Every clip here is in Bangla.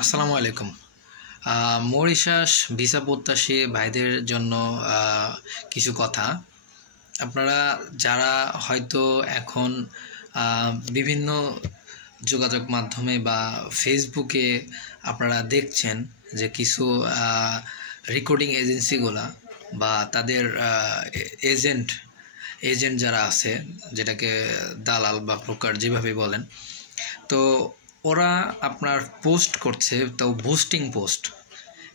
আসসালামু আলাইকুম। মরিশাস ভিসা প্রত্যাশী ভাইদের জন্য কিছু কথা। আপনারা যারা হয়তো এখন বিভিন্ন যোগাযোগ মাধ্যমে বা ফেসবুকে আপনারা দেখছেন যে কিছু রেকর্ডিং এজেন্সিগুলা বা তাদের এজেন্ট যারা আছে, যেটাকে দালাল বা ব্রোকার যেভাবে বলেন, তো ওরা আপনার পোস্ট করছে, তাও বুস্টিং পোস্ট।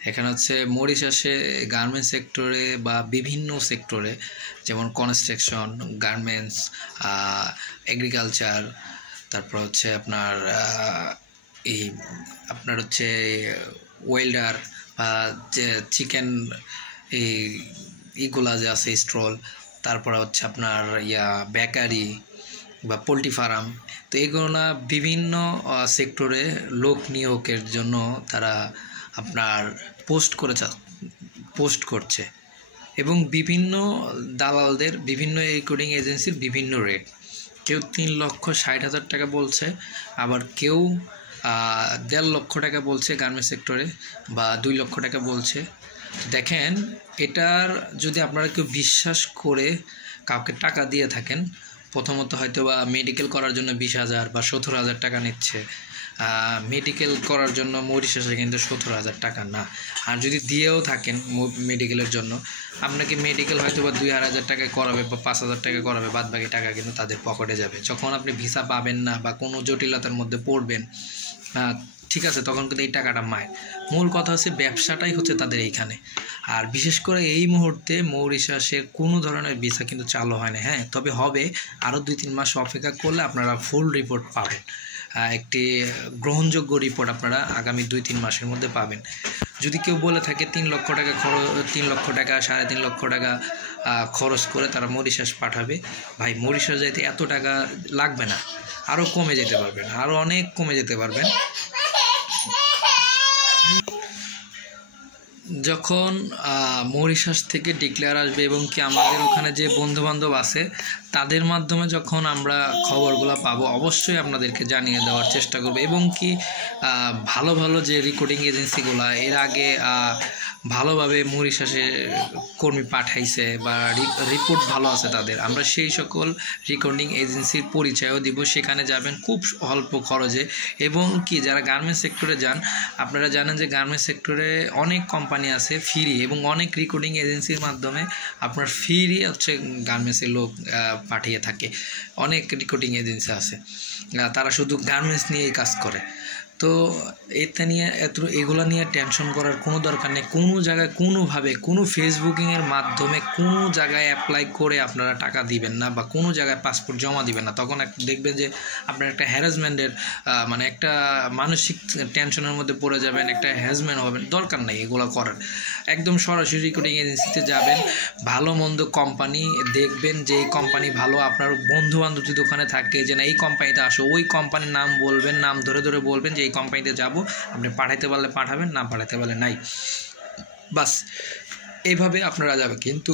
এখানে হচ্ছে মরিশাসে গার্মেন্টস সেক্টরে বা বিভিন্ন সেক্টরে, যেমন কনস্ট্রাকশন, গার্মেন্টস, এগ্রিকালচার, তারপর হচ্ছে আপনার এই আপনার হচ্ছে ওয়েল্ডার বা যে চিকেন এইগুলা যে আছে স্টল, তারপর হচ্ছে আপনার বেকারি বা পোলট্রি ফার্ম, তো এগুলো বিভিন্ন সেক্টরে লোক নিয়োগের জন্য তারা আপনার পোস্ট করছে এবং বিভিন্ন দালালদের, বিভিন্ন রেকর্ডিং এজেন্সির বিভিন্ন রেট। কেউ 3,60,000 টাকা বলছে, আবার কেউ 1.5 লক্ষ টাকা বলছে গার্মেন্টস সেক্টরে, বা 2 লক্ষ টাকা বলছে। দেখেন, এটার যদি আপনারা কেউ বিশ্বাস করে কাউকে টাকা দিয়ে থাকেন, প্রথমত হয়তো বা মেডিকেল করার জন্য 20,000 বা 17,000 টাকা নিচ্ছে। মেডিকেল করার জন্য মরিশাসে কিন্তু 17,000 টাকা না। আর যদি দিয়েও থাকেন মেডিকেলের জন্য, আপনাকে মেডিকেল হয়তো বা 2,000 টাকায় করাবে বা 5,000 টাকা করাবে, বাদ বাকি টাকা কিন্তু তাদের পকেটে যাবে। যখন আপনি ভিসা পাবেন না বা কোনো জটিলতার মধ্যে পড়বেন, ঠিক আছে, তখন কিন্তু এই টাকাটা মূল কথা হচ্ছে ব্যবসাটাই হচ্ছে তাদের এইখানে। আর বিশেষ করে এই মুহূর্তে মরিশাসের কোনো ধরনের ভিসা কিন্তু চালু হয় না। হ্যাঁ, তবে হবে, আরও 2-3 মাস অপেক্ষা করলে আপনারা ফুল রিপোর্ট পাবেন। একটি গ্রহণযোগ্য রিপোর্ট আপনারা আগামী 2-3 মাসের মধ্যে পাবেন। যদি কেউ বলে থাকে 3 লক্ষ টাকা 3.5 লক্ষ টাকা খরচ করে তারা মরিশাস পাঠাবে, ভাই মরিশাস যাইতে এত টাকা লাগবে না, আরও কমে যেতে পারবেন, আরও অনেক কমে যেতে পারবেন। যখন মরিশাস থেকে ডিক্লেয়ার আসবে এবং কি আমাদের ওখানে যে বন্ধুবান্ধব আছে তাদের মাধ্যমে যখন আমরা খবরগুলো পাবো, অবশ্যই আপনাদেরকে জানিয়ে দেওয়ার চেষ্টা করবো। এবং কি ভালো ভালো যে রেকর্ডিং এজেন্সিগুলো এর আগে ভালোভাবে মরিশাসে কর্মী পাঠাইছে বা রিপোর্ট ভালো আছে তাদের, আমরা সেই সকল রেকর্ডিং এজেন্সির পরিচয়ও দিব। সেখানে যাবেন খুব অল্প খরচে। এবং কি যারা গার্মেন্টস সেক্টরে যান, আপনারা জানেন যে গার্মেন্টস সেক্টরে অনেক কোম্পানি আছে ফ্রি, এবং অনেক রেকর্ডিং এজেন্সির মাধ্যমে আপনার ফ্রি হচ্ছে গার্মেন্টসের লোক পাঠিয়ে থাকে। অনেক রেকর্ডিং এজেন্সি আছে, তারা শুধু গার্মেন্টস নিয়েই কাজ করে। তো এগুলো নিয়ে টেনশন করার কোনো দরকার নেই। কোনো জায়গায় কোনোভাবে কোনো ফেসবুকিংয়ের মাধ্যমে কোনো জায়গায় অ্যাপ্লাই করে আপনারা টাকা দিবেন না বা কোনো জায়গায় পাসপোর্ট জমা দিবেন না। তখন দেখবেন যে আপনার একটা হ্যারাসমেন্টের মানে একটা মানসিক টেনশনের মধ্যে পড়ে যাবেন, একটা হ্যারাসমেন্ট হবেন। দরকার নেই এগুলো করার। একদম সরাসরি রেকর্ডিং এজেন্সিতে যাবেন, ভালো মন্দ কোম্পানি দেখবেন, যে এই কোম্পানি ভালো। আপনার বন্ধুবান্ধব যদি ওখানে থাকে যে না এই কোম্পানিতে আসো, ওই কোম্পানির নাম বলবেন, নাম ধরে ধরে বলবেন যে এই কোম্পানিতে যাব, আপনি পাঠাইতে পারলে পাঠাবেন, না পাঠাইতে পারলে নাই, বাস এইভাবে আপনারা যাবেন। কিন্তু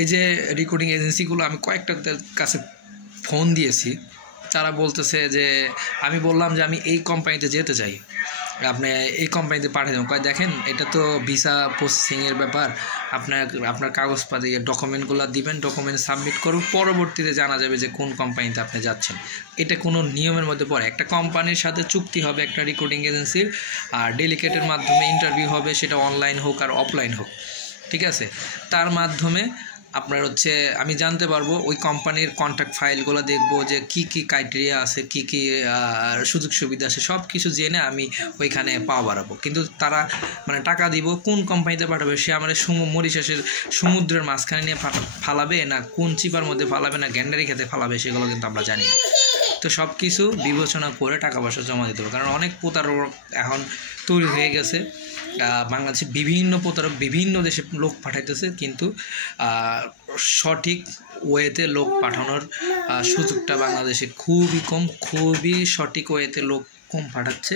এই যে রেকর্ডিং এজেন্সিগুলো, আমি কয়েকটার কাছে ফোন দিয়েছি, তারা বলতেছে যে আমি বললাম যে আমি এই কোম্পানিতে যেতে চাই, আপনি এই কোম্পানিতে পাঠিয়ে দেবেন। দেখেন, এটা তো ভিসা প্রসেসিংয়ের ব্যাপার, আপনার কাগজপাতি ডকুমেন্টগুলো দিবেন, ডকুমেন্ট সাবমিট করুন, পরবর্তীতে জানা যাবে যে কোন কোম্পানিতে আপনি যাচ্ছেন। এটা কোনো নিয়মের মধ্যে পড়ে। একটা কোম্পানির সাথে চুক্তি হবে একটা রেকর্ডিং এজেন্সির, আর ডেলিগেটের মাধ্যমে ইন্টারভিউ হবে, সেটা অনলাইন হোক আর অফলাইন হোক, ঠিক আছে। তার মাধ্যমে আপনার হচ্ছে আমি জানতে পারবো, ওই কোম্পানির কন্ট্যাক্ট ফাইলগুলো দেখবো যে কি কি ক্রাইটেরিয়া আছে, কি কি সুযোগ সুবিধা আছে, সব কিছু জেনে আমি ওইখানে পাওয়া বাড়াবো। কিন্তু তারা মানে টাকা দিব, কোন কোম্পানিতে পাঠাবে, সে আমাদের মরিশাসের সমুদ্রের মাঝখানে নিয়ে ফালাবে, না কোন চিপার মধ্যে ফালাবে, না গ্যান্ডারি খেতে ফালাবে, সেগুলো কিন্তু আমরা জানি না। তো সব কিছু বিবেচনা করে টাকা পয়সা জমা দিতে হবে, কারণ অনেক প্রতারক এখন তৈরি হয়ে গেছে। বাংলাদেশে বিভিন্ন প্রতারক বিভিন্ন দেশে লোক পাঠাইতেছে, কিন্তু সঠিক ওয়েতে লোক পাঠানোর সুযোগটা বাংলাদেশে খুবই কম, খুবই সঠিক ওয়েতে লোক কম পাঠাচ্ছে।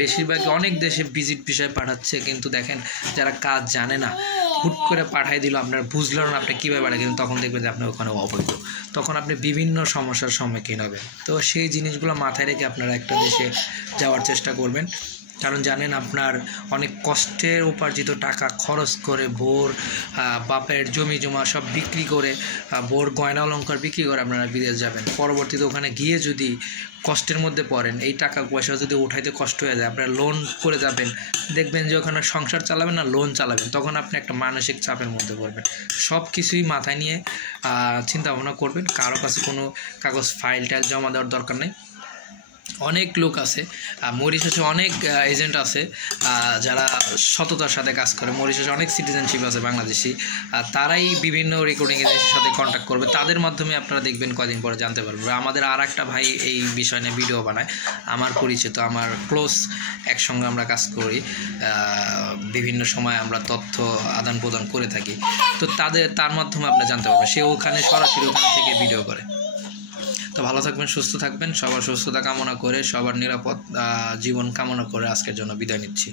বেশিরভাগই অনেক দেশে ভিজিট বিষয়ে পাঠাচ্ছে, কিন্তু দেখেন যারা কাজ জানে না, হুট করে পাঠাই দিল, আপনার বুঝলেন না আপনি কীভাবে পাঠায়, কিন্তু তখন দেখবেন যে আপনি ওখানে অবৈধ, তখন আপনি বিভিন্ন সমস্যার সম্মুখীন হবেন। তো সেই জিনিসগুলো মাথায় রেখে আপনারা একটা দেশে যাওয়ার চেষ্টা করবেন। কারণ জানেন আপনার অনেক কষ্টের উপার্জিত টাকা খরচ করে বোর বাপের জমি জমা সব বিক্রি করে বোর গয়না অলংকার বিক্রি করে আপনারা বিদেশ যাবেন, পরবর্তীতে ওখানে গিয়ে যদি কষ্টের মধ্যে পড়েন, এই টাকা পয়সা যদি উঠাইতে কষ্ট হয়ে যায়, আপনারা লোন করে যাবেন, দেখবেন যে ওখানে সংসার চালাবেন না লোন চালাবেন, তখন আপনি একটা মানসিক চাপের মধ্যে পড়বেন। সব কিছুই মাথায় নিয়ে চিন্তা ভাবনা করবেন। কারো কাছে কোনো কাগজ ফাইল টাইল জমা দেওয়ার দরকার নেই। অনেক লোক আছে মরিশাসে, অনেক এজেন্ট আছে যারা সততার সাথে কাজ করে। মরিশাসে অনেক সিটিজেনশিপ আছে বাংলাদেশি, তারাই বিভিন্ন রেকর্ডিং এজেন্সির সাথে কন্ট্যাক্ট করবে, তাদের মাধ্যমে আপনারা দেখবেন কদিন পরে জানতে পারবেন। আমাদের আর একটা ভাই এই বিষয় নিয়ে ভিডিও বানায়, আমার পরিচিত, আমার ক্লোজ, একসঙ্গে আমরা কাজ করি, বিভিন্ন সময় আমরা তথ্য আদান প্রদান করে থাকি। তো তার মাধ্যমে আপনারা জানতে পারবেন, সে ওখানে সরাসরি ওখান থেকে ভিডিও করে। তো ভালো থাকবেন, সুস্থ থাকবেন, সবার সুস্থতা কামনা করে, সবার নিরাপদ জীবন কামনা করে আজকের জন্য বিদায় নিচ্ছি।